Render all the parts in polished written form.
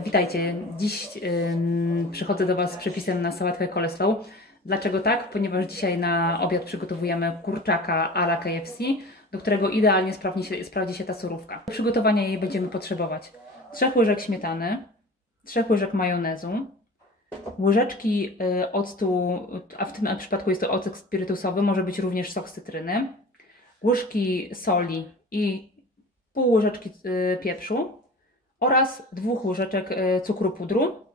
Witajcie. Dziś przychodzę do Was z przepisem na sałatkę coleslaw. Dlaczego tak? Ponieważ dzisiaj na obiad przygotowujemy kurczaka à la KFC, do którego idealnie sprawdzi się ta surówka. Do przygotowania jej będziemy potrzebować 3 łyżek śmietany, 3 łyżek majonezu, łyżeczki octu, a w tym przypadku jest to ocet spirytusowy, może być również sok z cytryny, łyżki soli i pół łyżeczki pieprzu oraz 2 łyżeczek cukru pudru.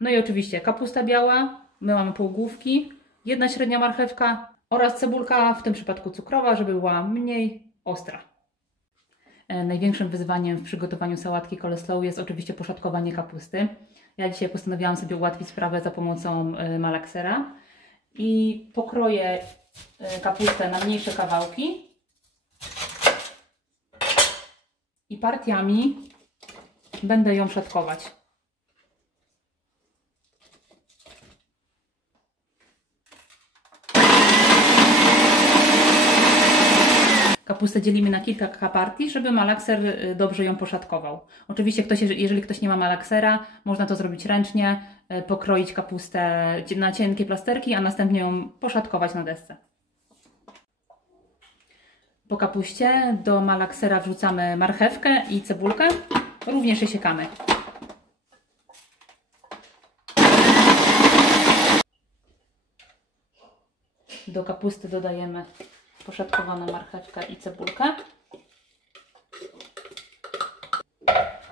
No i oczywiście kapusta biała, my mamy półgłówki, 1 średnia marchewka oraz cebulka, w tym przypadku cukrowa, żeby była mniej ostra. Największym wyzwaniem w przygotowaniu sałatki coleslaw jest oczywiście poszatkowanie kapusty. Ja dzisiaj postanowiłam sobie ułatwić sprawę za pomocą malaksera i pokroję kapustę na mniejsze kawałki i partiami będę ją szatkować. Kapustę dzielimy na kilka partii, żeby malakser dobrze ją poszatkował. Oczywiście, jeżeli ktoś nie ma malaksera, można to zrobić ręcznie, pokroić kapustę na cienkie plasterki, a następnie ją poszatkować na desce. Po kapuście do malaksera wrzucamy marchewkę i cebulkę, również je siekamy. Do kapusty dodajemy poszatkowaną marchewkę i cebulkę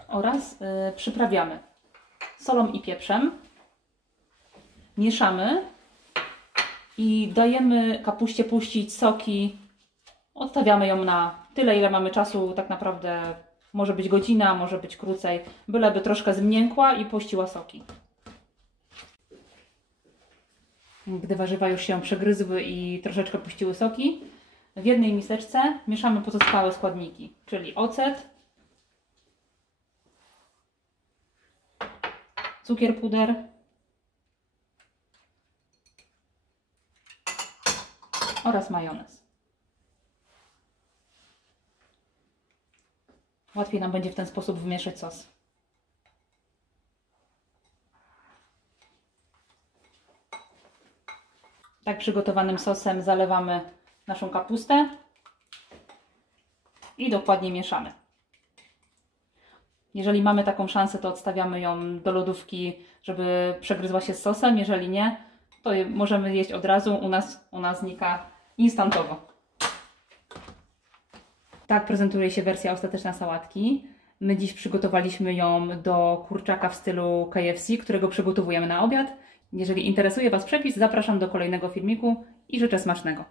oraz przyprawiamy solą i pieprzem, mieszamy i dajemy kapuście puścić soki. Odstawiamy ją na tyle, ile mamy czasu, tak naprawdę może być godzina, może być krócej, byleby troszkę zmiękła i puściła soki. Gdy warzywa już się przegryzły i troszeczkę puściły soki, w jednej miseczce mieszamy pozostałe składniki, czyli ocet, cukier puder, oraz majonez. Łatwiej nam będzie w ten sposób wymieszać sos. Tak przygotowanym sosem zalewamy naszą kapustę i dokładnie mieszamy. Jeżeli mamy taką szansę, to odstawiamy ją do lodówki, żeby przegryzła się z sosem. Jeżeli nie, to możemy jeść od razu. U nas znika instantowo. Tak prezentuje się wersja ostateczna sałatki. My dziś przygotowaliśmy ją do kurczaka w stylu KFC, którego przygotowujemy na obiad. Jeżeli interesuje Was przepis, zapraszam do kolejnego filmiku i życzę smacznego.